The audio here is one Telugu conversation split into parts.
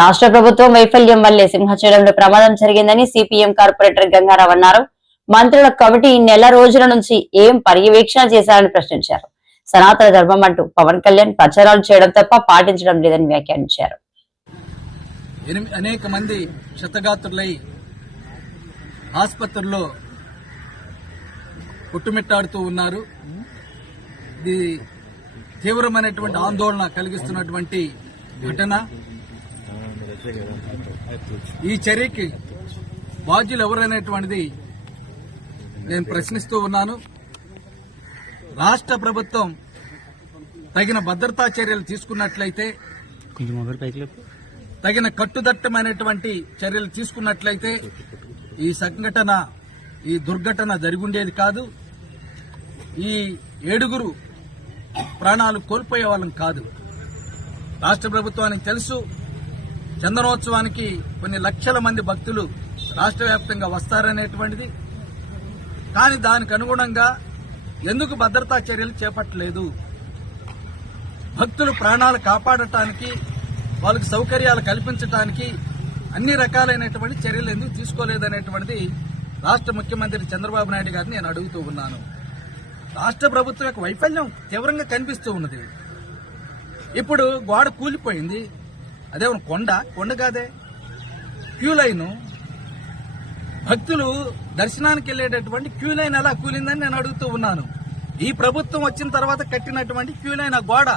రాష్ట్ర ప్రభుత్వం వైఫల్యం వల్లే సింహాచలంలో ప్రమాదం జరిగిందని సిపిఎం కార్పొరేటర్ గంగారావు అన్నారు. మంత్రుల కమిటీ నెల రోజుల నుంచి ఏం పర్యవేక్షణ చేశారని ప్రశ్నించారు. సనాతన ధర్మం అంటూ పవన్ కళ్యాణ్ ప్రచారాలు చేయడం తప్ప పాటించడం లేదని వ్యాఖ్యానించారు. అనేక మంది క్షతగాత్రులై ఆసుపత్రుల్లో కొట్టుమిట్టాడుతూ ఉన్నారు. ఇది తీవ్రమైనటువంటి ఆందోళన కలిగిస్తున్నటువంటి ఘటన. ఈ చర్యకి బాధ్యులు ఎవరనేటువంటిది నేను ప్రశ్నిస్తూ ఉన్నాను. రాష్ట్ర ప్రభుత్వం తగిన భద్రతా చర్యలు తీసుకున్నట్లయితే, తగిన కట్టుదిట్టమైనటువంటి చర్యలు తీసుకున్నట్లయితే ఈ దుర్ఘటన జరిగుండేది కాదు. ఈ 7 ప్రాణాలు కోల్పోయే వాళ్ళం కాదు. రాష్ట్ర ప్రభుత్వానికి తెలుసు, చందనోత్సవానికి కొన్ని లక్షల మంది భక్తులు రాష్ట్ర వ్యాప్తంగా వస్తారనేటువంటిది. కానీ దానికి అనుగుణంగా ఎందుకు భద్రతా చర్యలు చేపట్టలేదు? భక్తులు ప్రాణాలు కాపాడటానికి, వాళ్ళకి సౌకర్యాలు కల్పించడానికి అన్ని రకాలైనటువంటి చర్యలు ఎందుకు తీసుకోలేదనేటువంటిది రాష్ట్ర ముఖ్యమంత్రి చంద్రబాబు నాయుడు గారిని నేను అడుగుతూ ఉన్నాను. రాష్ట్ర ప్రభుత్వం యొక్క వైఫల్యం తీవ్రంగా కనిపిస్తూ ఉన్నది. ఇప్పుడు గోడ కూలిపోయింది, అదేమన్నా కొండ కాదే, క్యూ లైన్. భక్తులు దర్శనానికి వెళ్లేటటువంటి క్యూ లైన్ ఎలా కూలిందని నేను అడుగుతూ ఉన్నాను. ఈ ప్రభుత్వం వచ్చిన తర్వాత కట్టినటువంటి క్యూ లైన్ ఆ గోడ.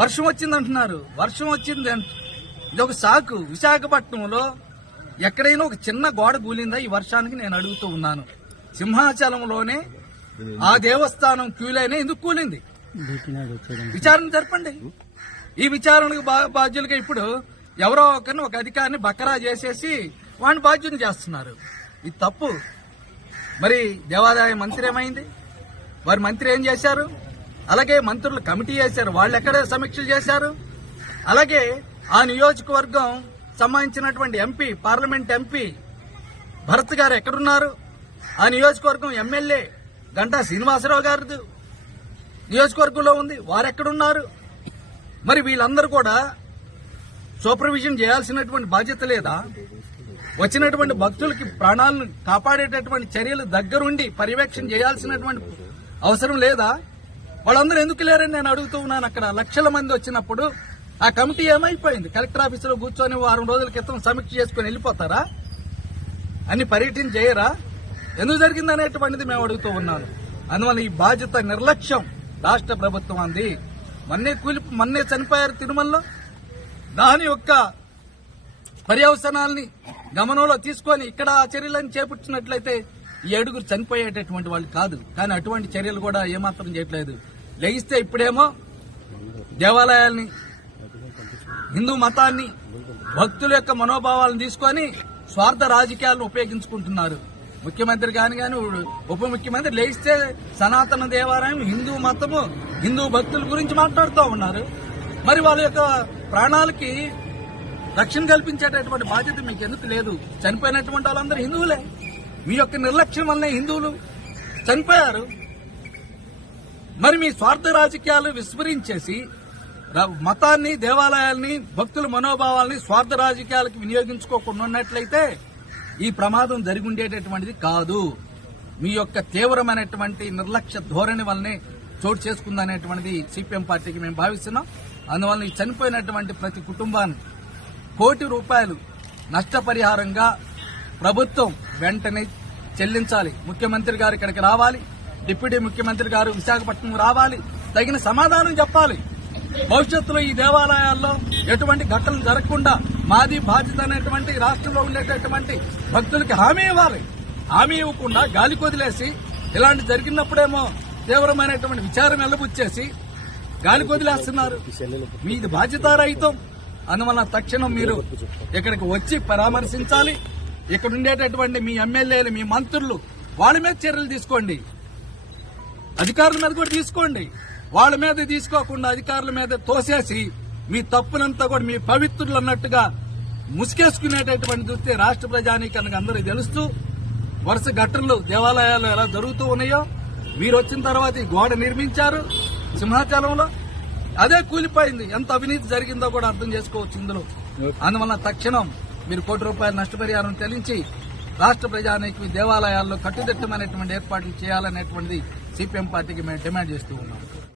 వర్షం వచ్చిందంటున్నారు, వర్షం వచ్చింది, ఇది ఒక సాకు. విశాఖపట్నంలో ఎక్కడైనా ఒక చిన్న గోడ కూలిందా ఈ వర్షానికి నేను అడుగుతూ ఉన్నాను. సింహాచలంలోనే ఆ దేవస్థానం క్యూ లైన్ ఎందుకు కూలింది? విచారణ జరపండి. ఈ విచారణకు బాధ్యులుగా ఇప్పుడు ఎవరో ఒక అధికారిని బకరా చేసేసి వాడిని బాధ్యుని చేస్తున్నారు. ఇది తప్పు. మరి దేవాదాయ మంత్రి ఏమైంది? వారి మంత్రి ఏం చేశారు? అలాగే మంత్రులు కమిటీ చేశారు, వాళ్ళు ఎక్కడ సమీక్షలు చేశారు? అలాగే ఆ నియోజకవర్గం సంబంధించినటువంటి ఎంపీ, పార్లమెంట్ ఎంపీ భరత్ గారు ఎక్కడున్నారు? ఆ నియోజకవర్గం ఎమ్మెల్యే గంటా శ్రీనివాసరావు గారు నియోజకవర్గంలో ఉంది, వారెక్కడున్నారు? మరి వీళ్ళందరూ కూడా సూపర్విజన్ చేయాల్సినటువంటి బాధ్యత లేదా? వచ్చినటువంటి భక్తులకి ప్రాణాలను కాపాడేటటువంటి చర్యలు దగ్గరుండి పర్యవేక్షణ చేయాల్సినటువంటి అవసరం లేదా? వాళ్ళందరూ ఎందుకు లేరని నేను అడుగుతూ ఉన్నాను. అక్కడ లక్షల మంది వచ్చినప్పుడు ఆ కమిటీ ఏమైపోయింది? కలెక్టర్ ఆఫీసులో కూర్చొని వారం రోజుల క్రితం సమీక్ష చేసుకుని వెళ్ళిపోతారా? అన్ని పర్యటన చేయరా? ఎందుకు జరిగిందనేటువంటిది మేము అడుగుతూ ఉన్నాను. అందువల్ల ఈ బాధ్యత నిర్లక్ష్యం రాష్ట్ర ప్రభుత్వం అంది. మొన్నే చనిపోయారు తిరుమలలో. దాని యొక్క పర్యవసనాల్ని గమనంలో తీసుకొని ఇక్కడ ఆ చర్యలను చేపట్టినట్లయితే ఈ 7 చనిపోయేటటువంటి వాళ్ళు కాదు. కానీ అటువంటి చర్యలు కూడా ఏమాత్రం చేయట్లేదు. లెగిస్తే ఇప్పుడేమో దేవాలయాల్ని, హిందూ మతాన్ని, భక్తుల యొక్క మనోభావాలను తీసుకొని స్వార్థ రాజకీయాలను ఉపయోగించుకుంటున్నారు. ముఖ్యమంత్రి కాని ఉప ముఖ్యమంత్రి లేస్తే సనాతన దేవాలయం, హిందూ మతము, హిందూ భక్తుల గురించి మాట్లాడుతూ ఉన్నారు. మరి వాళ్ళ యొక్క ప్రాణాలకి రక్షణ కల్పించేటటువంటి బాధ్యత మీకు ఎందుకు లేదు? చనిపోయినటువంటి వాళ్ళందరూ హిందువులే. మీ యొక్క నిర్లక్ష్యం వల్లనే హిందువులు చనిపోయారు. మరి మీ స్వార్థ రాజకీయాలు విస్మరించేసి మతాన్ని, దేవాలయాల్ని, భక్తుల మనోభావాల్ని స్వార్థ రాజకీయాలకు వినియోగించుకోకుండా ఉన్నట్లయితే ఈ ప్రమాదం జరిగి ఉండేటటువంటిది కాదు. మీ యొక్క తీవ్రమైనటువంటి నిర్లక్ష్య ధోరణి వల్లనే చోటు చేసుకుందనేటువంటిది సిపిఎం పార్టీకి మేము భావిస్తున్నాం. అందువల్ల ఈ చనిపోయినటువంటి ప్రతి కుటుంబాన్ని ₹1 కోటి నష్టపరిహారంగా ప్రభుత్వం వెంటనే చెల్లించాలి. ముఖ్యమంత్రి గారు ఇక్కడికి రావాలి, డిప్యూటీ ముఖ్యమంత్రి గారు విశాఖపట్నం రావాలి, తగిన సమాధానం చెప్పాలి. భవిష్యత్తులో ఈ దేవాలయాల్లో ఎటువంటి ఘటనలు జరగకుండా మాది బాధ్యత అనేటువంటి రాష్ట్రంలో ఉండేటటువంటి భక్తులకి హామీ ఇవ్వాలి. హామీ ఇవ్వకుండా గాలి కొదిలేసి ఇలాంటి జరిగినప్పుడేమో తీవ్రమైనటువంటి విచారం వెల్లబుచ్చేసి గాలి కొదిలేస్తున్నారు. మీది బాధ్యతారహితం. అందువల్ల తక్షణం మీరు ఇక్కడికి వచ్చి పరామర్శించాలి. ఇక్కడ ఉండేటటువంటి మీ ఎమ్మెల్యేలు, మీ మంత్రులు, వాళ్ళ మీద చర్యలు తీసుకోండి. అధికారుల మీద కూడా తీసుకోండి. వాళ్ళ మీద తీసుకోకుండా అధికారుల మీద తోసేసి మీ తప్పునంతా కూడా మీ పవిత్రులు అన్నట్టుగా ముసుకేసుకునేటటువంటి చూస్తే రాష్ట్ర ప్రజానీకానికి అందరికీ తెలుస్తూ వరుస ఘటనలు దేవాలయాలు ఎలా జరుగుతూ ఉన్నాయో. మీరు వచ్చిన తర్వాత ఈ గోడ నిర్మించారు సింహాచలంలో. అదే కూలిపోయింది. ఎంత అవినీతి జరిగిందో కూడా అర్థం చేసుకోవచ్చు ఇందులో. అందువల్ల తక్షణం మీరు ₹1 నష్టపరిహారం చెల్లించి రాష్ట్ర ప్రజానికి దేవాలయాల్లో కట్టుదిట్టమైనటువంటి ఏర్పాట్లు చేయాలనేటువంటిది సిపిఎం పార్టీకి మేము డిమాండ్ చేస్తూ ఉన్నాం.